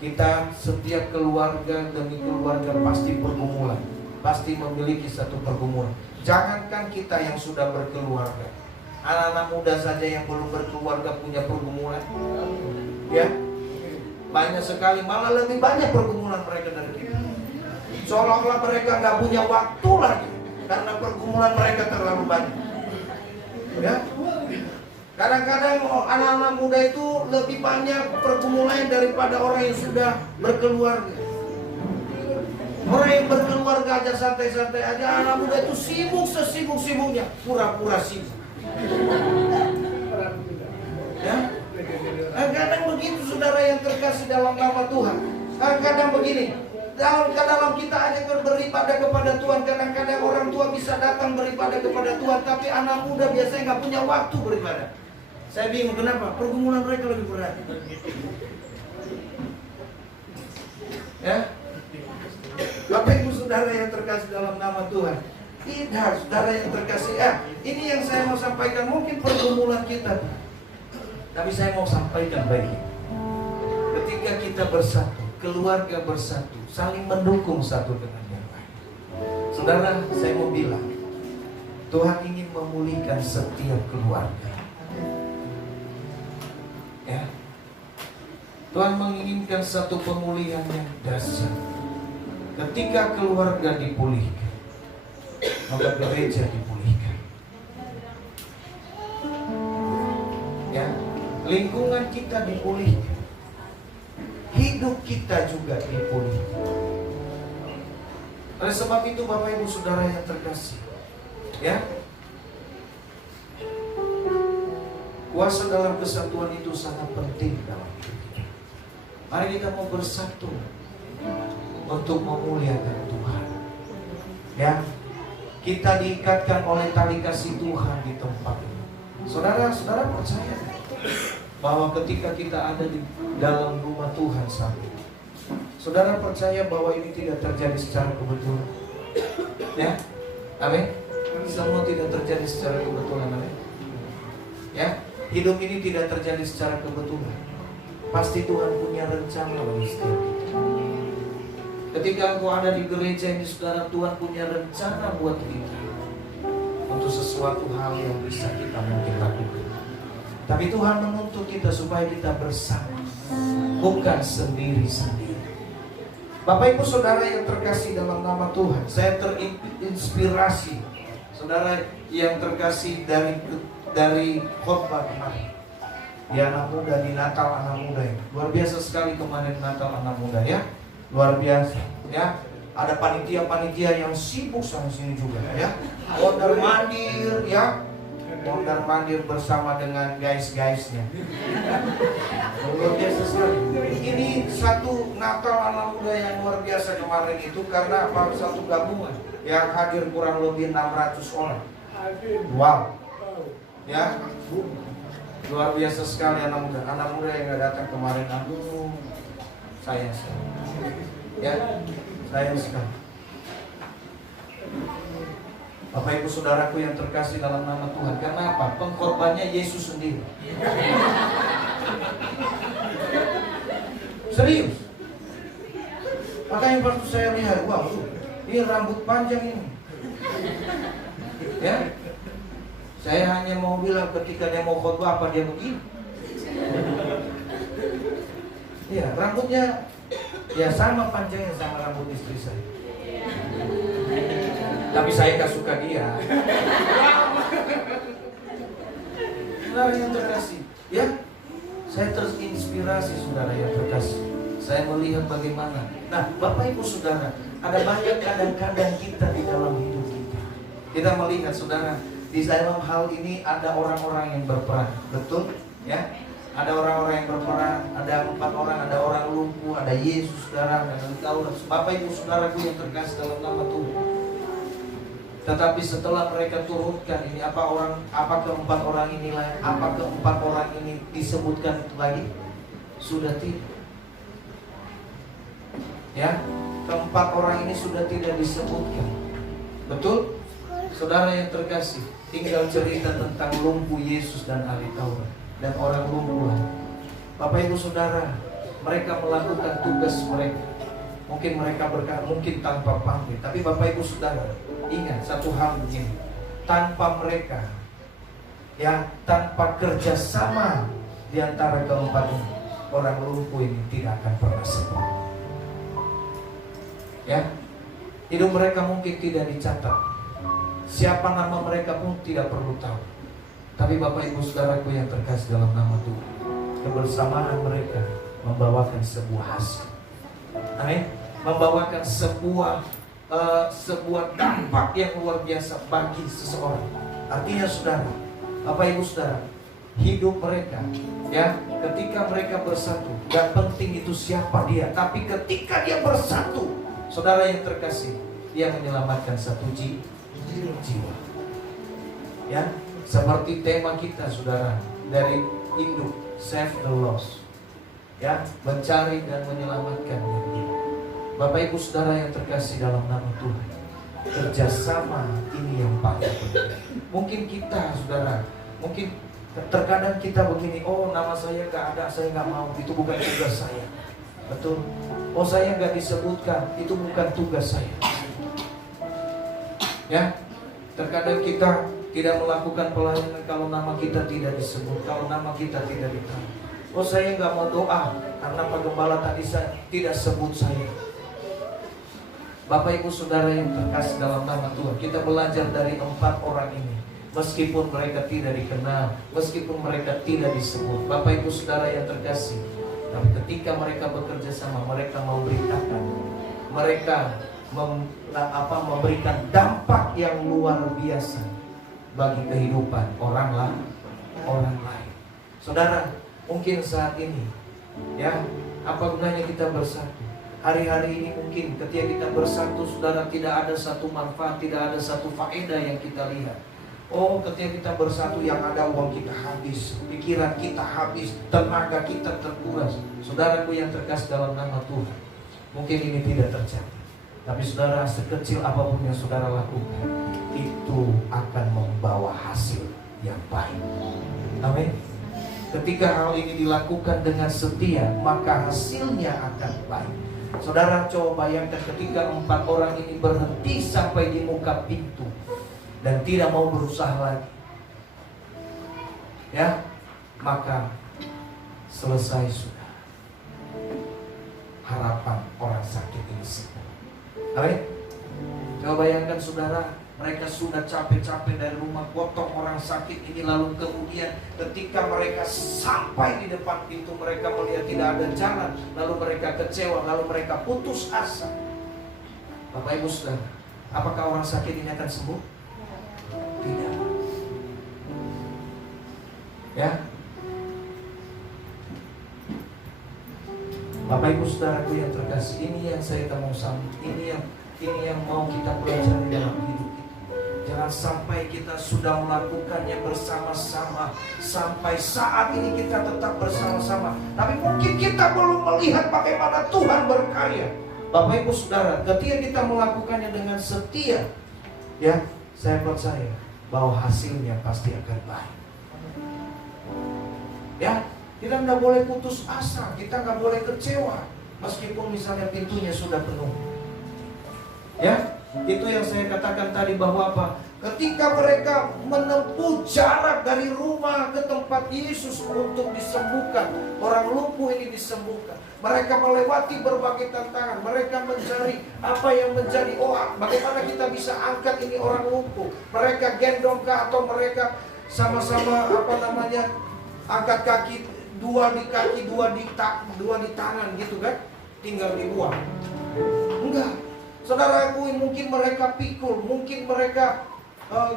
kita setiap keluarga demi keluarga pasti pergumulan, pasti memiliki satu pergumulan. Jangankan kita yang sudah berkeluarga, anak-anak muda saja yang belum berkeluarga punya pergumulan. Ya, banyak sekali, malah lebih banyak pergumulan mereka dari kita. Seolah-olah mereka nggak punya waktu lagi karena pergumulan mereka terlalu banyak. Ya, kadang-kadang anak-anak muda itu lebih banyak pergumulan daripada orang yang sudah berkeluarga. Orang yang berkeluarga aja santai-santai aja, anak muda itu sibuk sesibuk-sibuknya, pura-pura sibuk. Ya, kadang begitu saudara yang terkasih dalam nama Tuhan. Kadang begini, dalam kita aja beribadah kepada Tuhan, kadang-kadang orang tua bisa datang beribadah kepada Tuhan, tapi anak muda biasanya nggak punya waktu beribadah. Saya bingung kenapa, pergumulan mereka lebih berat. Ya, Bapak Ibu Saudara yang terkasih dalam nama Tuhan. Tidak, saudara yang terkasih, ini yang saya mau sampaikan, mungkin pergumulan kita, tapi saya mau sampaikan baik. Ketika kita bersatu, keluarga bersatu, saling mendukung satu dengan yang lain. Saudara, saya mau bilang, Tuhan ingin memulihkan setiap keluarga. Ya, Tuhan menginginkan satu pemulihan yang dahsyat. Ketika keluarga dipulihkan, maka gereja dipulihkan. Ya, lingkungan kita dipulihkan, hidup kita juga dipulihkan. Oleh sebab itu Bapak Ibu Saudara yang terkasih, ya, kuasa dalam kesatuan itu sangat penting dalam hidup kita. Mari kita mau bersatu untuk memuliakan Tuhan. Ya, kita diikatkan oleh tali kasih Tuhan di tempat ini. Saudara-saudara percaya bahwa ketika kita ada di dalam rumah Tuhan saat ini, saudara percaya bahwa ini tidak terjadi secara kebetulan? Ya, amin. Semua tidak terjadi secara kebetulan, amin. Ya, hidup ini tidak terjadi secara kebetulan. Pasti Tuhan punya rencana bagi setiap kita. Ketika engkau ada di gereja ini, saudara, Tuhan punya rencana buat kita untuk sesuatu hal yang bisa kita mungkin lakukan. Tapi Tuhan menuntut kita supaya kita bersama, bukan sendiri-sendiri. Bapak Ibu Saudara yang terkasih dalam nama Tuhan, saya terinspirasi, saudara yang terkasih, dari khotbah kemarin. Di anak muda, di Natal anak muda ya. Luar biasa sekali kemarin Natal anak muda ya. Luar biasa ya. Ada panitia-panitia yang sibuk sama sini juga ya. Mondar mandir ya. Mondar mandir bersama dengan guys-guysnya. Luar biasa sekali. Ini satu Natal anak muda yang luar biasa kemarin itu karena apa? Satu gabungan yang hadir kurang lebih 600 orang. Wow. Ya. Luar biasa sekali anak muda. Anak muda yang gak datang kemarin, aduh, sayang sekali. Ya, sayang sekali. Bapak Ibu Saudaraku yang terkasih dalam nama Tuhan. Karena apa? Pengkorbannya Yesus sendiri. Serius. Makanya waktu saya lihat, wow, ini rambut panjang ini. Ya. Saya hanya mau bilang ketika dia mau khotbah apa dia begini. Iya, rambutnya Ya sama panjangnya sama rambut istri saya. Tapi saya gak suka dia. Saudara yang terkasih, ya, saya terinspirasi saudara yang terkasih. Saya melihat bagaimana. Nah, Bapak Ibu Saudara, ada banyak kadang-kadang kita di dalam hidup kita. Kita melihat saudara, di dalam hal ini ada orang-orang yang berperan, betul? Ya, ada orang-orang yang berperan. Ada 4 orang, ada orang lumpuh, ada Yesus saudara, dan tahu Bapak Ibu Saudaraku yang terkasih dalam nama Tuhan. Tetapi setelah mereka turunkan ini, apa keempat orang inilah, apa keempat orang ini disebutkan lagi? Sudah tidak. Ya, keempat orang ini sudah tidak disebutkan. Betul? Saudara yang terkasih, tinggal cerita tentang lumpuh Yesus dan ahli Taurat dan orang lumpuh. Bapak Ibu Saudara, mereka melakukan tugas mereka. Mungkin mereka berkata, mungkin tanpa pamrih. Tapi Bapak Ibu Saudara, ingat satu hal begini. Tanpa mereka, ya, tanpa kerjasama di antara keempat ini, orang lumpuh ini tidak akan pernah sembuh. Ya, hidup mereka mungkin tidak dicatat. Siapa nama mereka pun tidak perlu tahu. Tapi Bapak Ibu Saudaraku yang terkasih dalam nama Tuhan, kebersamaan mereka membawakan sebuah hasil. Amin. Membawakan sebuah dampak yang luar biasa bagi seseorang. Artinya saudara, Bapak Ibu Saudara, hidup mereka, ya, ketika mereka bersatu, gak penting itu siapa dia, tapi ketika dia bersatu, saudara yang terkasih, dia menyelamatkan satu jiwa. Ya, seperti tema kita saudara dari induk, Save the Lost. Ya, mencari dan menyelamatkan yang hilang. Bapak Ibu Saudara yang terkasih dalam nama Tuhan, kerjasama ini yang paling penting. Mungkin kita saudara, mungkin terkadang kita begini, oh nama saya gak ada, saya gak mau, itu bukan tugas saya. Betul? Oh saya gak disebutkan, itu bukan tugas saya. Ya, terkadang kita tidak melakukan pelayanan kalau nama kita tidak disebut, kalau nama kita tidak ditahu. Oh saya gak mau doa karena Pak Gembala tadi saya tidak sebut saya. Bapak Ibu Saudara yang terkasih dalam nama Tuhan, kita belajar dari 4 orang ini. Meskipun mereka tidak dikenal, meskipun mereka tidak disebut, Bapak Ibu Saudara yang terkasih, tapi ketika mereka bekerja sama, mereka memberitakan, mereka memberikan dampak yang luar biasa bagi kehidupan orang lain. Saudara, mungkin saat ini, ya, apa gunanya kita bersatu? Hari-hari ini mungkin ketika kita bersatu, saudara, tidak ada satu manfaat, tidak ada satu faedah yang kita lihat. Oh, ketika kita bersatu yang ada uang kita habis, pikiran kita habis, tenaga kita terkuras. Saudaraku yang terkasih dalam nama Tuhan, mungkin ini tidak terjadi. Tapi saudara, sekecil apapun yang saudara lakukan, itu akan membawa hasil yang baik. Amin. Ketika hal ini dilakukan dengan setia, maka hasilnya akan baik. Saudara, coba bayangkan ketika 4 orang ini berhenti sampai di muka pintu dan tidak mau berusaha lagi, ya, maka selesai sudah. Harapan orang sakit ini sembuh. Amin. Coba bayangkan saudara, mereka sudah capek-capek dari rumah, potong orang sakit ini, lalu kemudian ketika mereka sampai di depan pintu, mereka melihat tidak ada jalan, lalu mereka kecewa, lalu mereka putus asa. Bapak Ibu Saudara, apakah orang sakit ini akan sembuh? Tidak. Ya. Bapak Ibu Saudaraku yang terkasih, ini yang saya mau sampaikan, ini yang mau kita pelajari dalam hidup kita. Jangan sampai kita sudah melakukannya bersama-sama, sampai saat ini kita tetap bersama-sama, tapi mungkin kita belum melihat bagaimana Tuhan berkarya. Bapak Ibu Saudara, ketika kita melakukannya dengan setia, ya, saya percaya bahwa hasilnya pasti akan baik. Ya, kita nggak boleh putus asa, kita nggak boleh kecewa, meskipun misalnya pintunya sudah penuh. Ya, Itu yang saya katakan tadi bahwa apa? Ketika mereka menempuh jarak dari rumah ke tempat Yesus untuk disembuhkan, orang lumpuh ini disembuhkan. Mereka melewati berbagai tantangan. Mereka mencari apa yang menjadi, bagaimana kita bisa angkat ini orang lumpuh. Mereka gendong atau mereka sama-sama angkat kaki, dua di kaki, dua di tangan gitu kan, tinggal dibuang. Enggak, saudara akui mungkin mereka pikul, mungkin mereka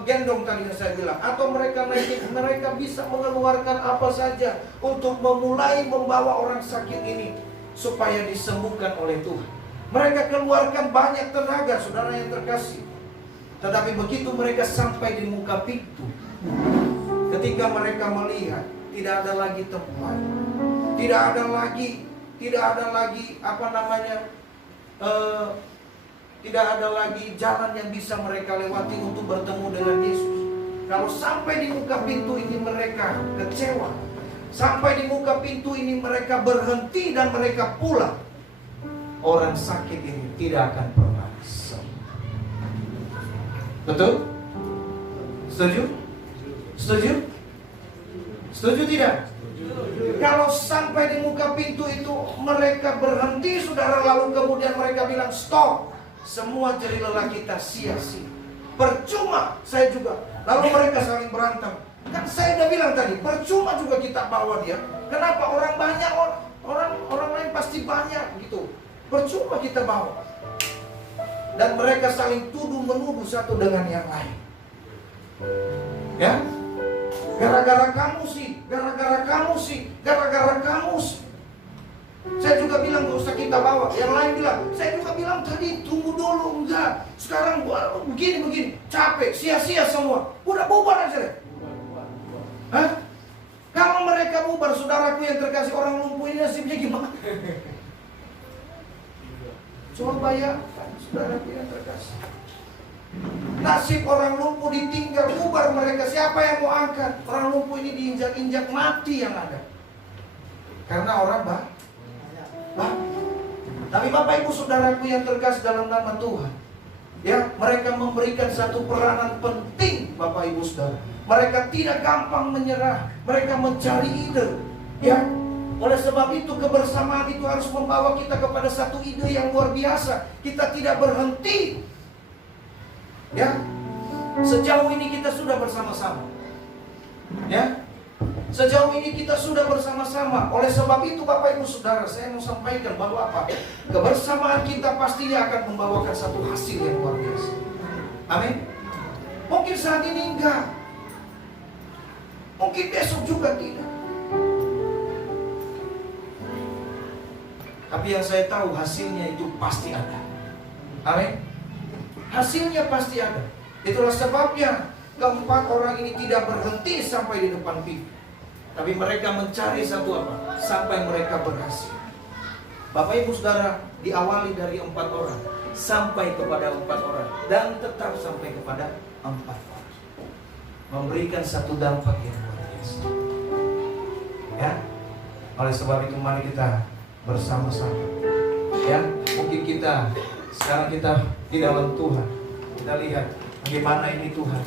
gendong tadi yang saya bilang, atau mereka naik, mereka bisa mengeluarkan apa saja untuk memulai membawa orang sakit ini supaya disembuhkan oleh Tuhan. Mereka keluarkan banyak tenaga, saudara yang terkasih. Tetapi begitu mereka sampai di muka pintu, ketika mereka melihat tidak ada lagi tempat, tidak ada lagi tidak ada lagi jalan yang bisa mereka lewati untuk bertemu dengan Yesus. Kalau sampai di muka pintu ini mereka kecewa, sampai di muka pintu ini mereka berhenti dan mereka pulang, orang sakit ini tidak akan pernah sembuh. Betul? Setuju? Setuju? Setuju tidak? Kalau sampai di muka pintu itu mereka berhenti, saudara, lalu kemudian mereka bilang stop, semua jerih lelah kita sia-sia, percuma saya juga. Lalu mereka saling berantem. Kan saya udah bilang tadi, percuma juga kita bawa dia. Kenapa? Orang banyak, orang lain pasti banyak gitu. Percuma kita bawa. Dan mereka saling tuduh-menuduh satu dengan yang lain. Ya? Gara-gara kamu sih, gara-gara kamu sih, gara-gara kamu sih. Saya juga bilang gak usah kita bawa. Yang lain bilang, saya juga bilang tadi tunggu dulu, enggak. Sekarang begini, capek, sia-sia semua. Udah bubar aja deh. Hah? Kalau mereka bubar, saudaraku yang terkasih, orang lumpuh ini nasibnya gimana? Coba bayangkan, saudaraku yang terkasih. Nasib orang lumpuh ditinggal, bubar mereka. Siapa yang mau angkat? Orang lumpuh ini diinjak-injak, mati yang ada. Karena orang banyak. Tapi Bapak Ibu saudaraku yang terkasih dalam nama Tuhan, ya, mereka memberikan satu peranan penting, Bapak Ibu saudara. Mereka tidak gampang menyerah, mereka mencari ide, ya. Oleh sebab itu kebersamaan itu harus membawa kita kepada satu ide yang luar biasa. Kita tidak berhenti, ya. Sejauh ini kita sudah bersama-sama, ya. Sejauh ini kita sudah bersama-sama. Oleh sebab itu Bapak Ibu Saudara, saya mau sampaikan bahwa apa? Kebersamaan kita pastinya akan membawakan satu hasil yang luar biasa. Amin. Mungkin saat ini enggak, mungkin besok juga tidak. Tapi yang saya tahu hasilnya itu pasti ada. Amin. Hasilnya pasti ada. Itulah sebabnya keempat orang ini tidak berhenti sampai di depan pintu. Tapi mereka mencari satu apa? Sampai mereka berhasil. Bapak Ibu Saudara, diawali dari 4 orang sampai kepada 4 orang dan tetap sampai kepada 4 orang. Memberikan satu dampak yang luar biasa. Ya. Oleh sebab itu mari kita bersama-sama. Ya, mungkin sekarang kita di dalam Tuhan. Kita lihat bagaimana ini Tuhan.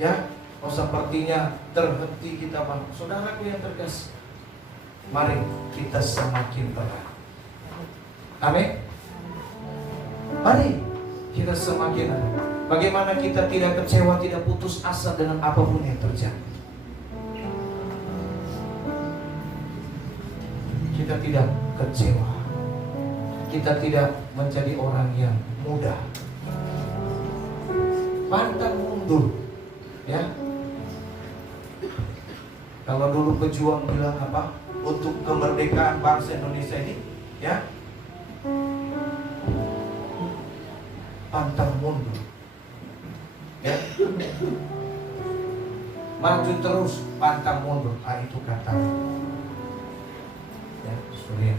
Ya. Oh, sepertinya terhenti kita bangun. Saudaraku yang terkasih, mari kita semakin terang. Amin. Mari kita semakin terang. Bagaimana kita tidak kecewa, tidak putus asa dengan apapun yang terjadi. Kita tidak kecewa. Kita tidak menjadi orang yang mudah pantang mundur. Ya. Kalau dulu pejuang bilang apa? Untuk kemerdekaan bangsa Indonesia ini, ya, pantang mundur, ya, maju terus, pantang mundur. Itu kata, ya, surya,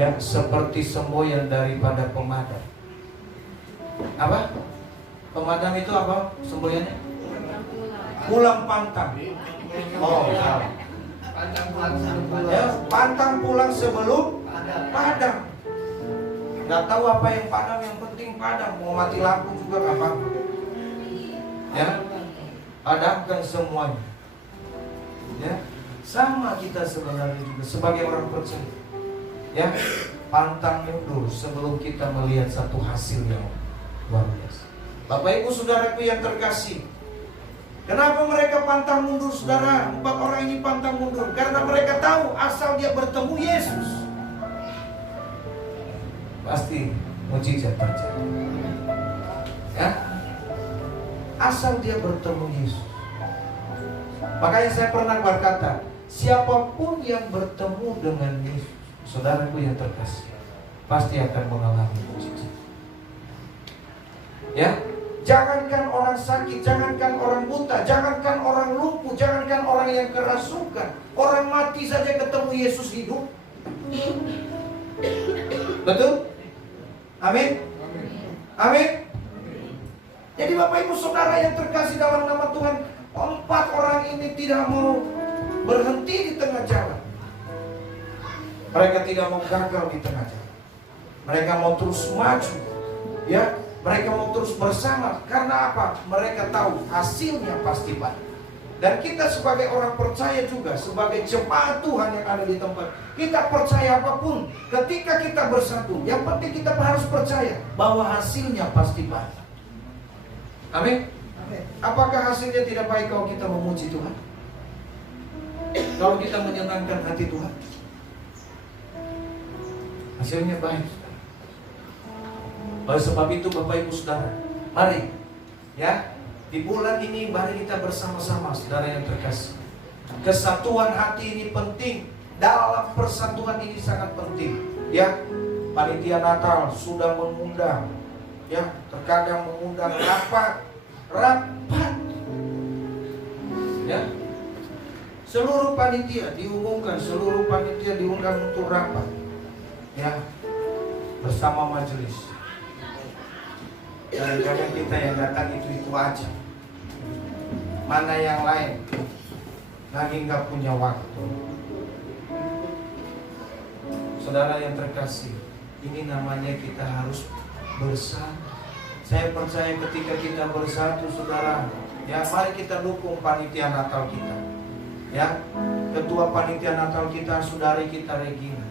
ya, seperti semboyan daripada pemadam. Apa? Pemadam itu apa? Semboyannya? Pulang pantang. Oh, salah. Ya, pantang pulang sebelum padam. Nggak tahu apa yang padam, yang penting padam. Mau mati lampu juga nggak apa-apa. Ya, padamkan semuanya. Ya, sama kita sebenarnya juga sebagai orang percaya. Ya, pantang mundur sebelum kita melihat satu hasil yang luar biasa. Bapak Ibu Saudaraku yang terkasih, kenapa mereka pantang mundur, saudara? 4 orang ini pantang mundur karena mereka tahu asal dia bertemu Yesus, pasti mujizat terjadi. Ya, asal dia bertemu Yesus. Makanya saya pernah berkata, siapapun yang bertemu dengan Yesus, saudaraku yang terkasih, pasti akan mengalami mujizat. Ya, jangankan orang sakit, jangankan orang buta, jangankan orang lumpuh, jangankan orang yang kerasukan, orang mati saja ketemu Yesus hidup. Betul? Amin. Amin. Jadi Bapak Ibu Saudara yang terkasih dalam nama Tuhan, 4 orang ini tidak mau berhenti di tengah jalan. Mereka tidak mau gagal di tengah jalan. Mereka mau terus maju. Ya, mereka mau terus bersama. Karena apa? Mereka tahu hasilnya pasti baik. Dan kita sebagai orang percaya juga, sebagai jemaat Tuhan yang ada di tempat, kita percaya apapun, ketika kita bersatu, yang penting kita harus percaya bahwa hasilnya pasti baik. Amin. Apakah hasilnya tidak baik kalau kita memuji Tuhan? Kalau kita menyenangkan hati Tuhan? Hasilnya baik. Oleh sebab itu Bapak Ibu Saudara, mari ya, di bulan ini mari kita bersama-sama, saudara yang terkasih. Kesatuan hati ini penting. Dalam persatuan ini sangat penting. Ya, panitia Natal sudah mengundang, ya, terkadang mengundang rapat. Ya, seluruh panitia diumumkan, seluruh panitia diundang untuk rapat. Ya, bersama majelis. Jangan kita yang datang itu aja. Mana yang lain lagi nggak punya waktu. Saudara yang terkasih, ini namanya kita harus bersama. Saya percaya ketika kita bersatu, saudara, ya, mari kita dukung panitia Natal kita. Ya, ketua panitia Natal kita, saudari kita Regina.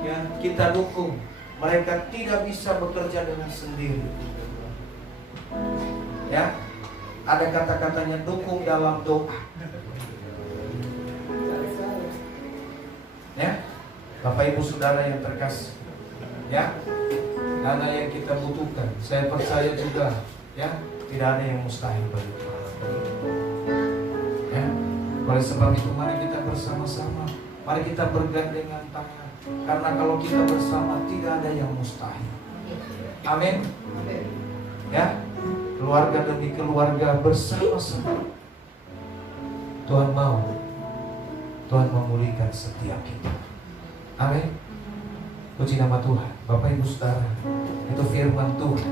Ya, kita dukung. Mereka tidak bisa bekerja dengan sendiri. Ya, ada kata-katanya, dukung dalam doa. Ya, Bapak Ibu Saudara yang terkasih, ya, karena yang kita butuhkan, saya percaya juga, ya, tidak ada yang mustahil bagi Tuhan. Ya, oleh sebab itu mari kita bersama-sama, mari kita bergandengan tangan. Karena kalau kita bersama tidak ada yang mustahil. Amin. Ya, keluarga demi keluarga bersama-sama. Tuhan mau, Tuhan memulihkan setiap kita. Amin. Puji nama Tuhan. Bapak Ibu Saudara, itu firman Tuhan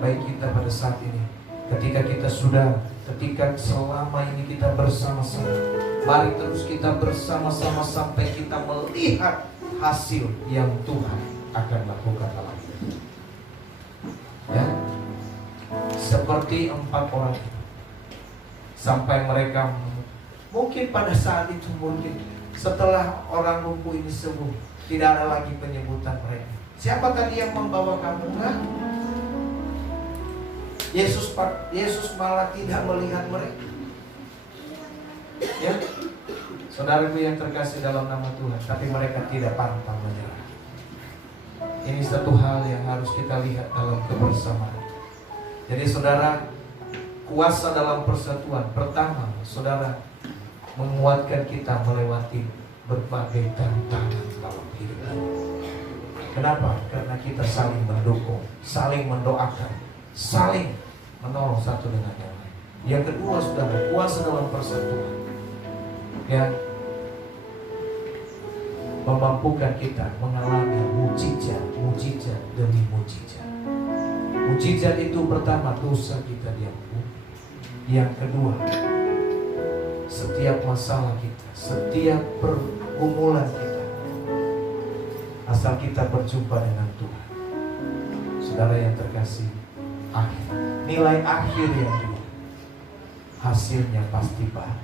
baik kita pada saat ini. Ketika selama ini kita bersama-sama, mari terus kita bersama-sama sampai kita melihat hasil yang Tuhan akan lakukan dalam hidup. Ya, seperti 4 orang itu, sampai mereka mungkin pada saat itu, mungkin setelah orang lumpuh ini sembuh, tidak ada lagi penyebutan mereka. Siapa tadi yang membawa kamu? Yesus malah tidak melihat mereka. Ya, saudaraku yang terkasih dalam nama Tuhan, tapi mereka tidak pantang menyerah. Ini satu hal yang harus kita lihat dalam kebersamaan. Jadi saudara, kuasa dalam persatuan. Pertama, saudara, menguatkan kita melewati berbagai tantangan dalam hidup. Kenapa? Karena kita saling mendukung, saling mendoakan, saling menolong satu dengan yang lain. Yang kedua, saudara, kuasa dalam persatuan, ya, memampukan kita mengalami mujizat demi mujizat. Mujizat itu pertama, dosa kita diampuni. Yang kedua, setiap masalah kita, setiap pergumulan kita asal kita berjumpa dengan Tuhan. Saudara yang terkasih, nilai akhir yang dua, hasilnya pasti baik.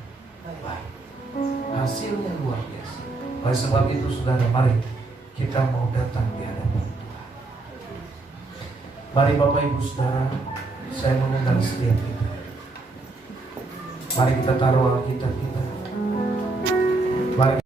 Hasilnya luar biasa. Oleh sebab itu saudara, mari kita mau datang di hadapan Tuhan. Mari Bapak Ibu Saudara, saya mengundang setiap kita. Mari kita taruh Alkitab kita. Mari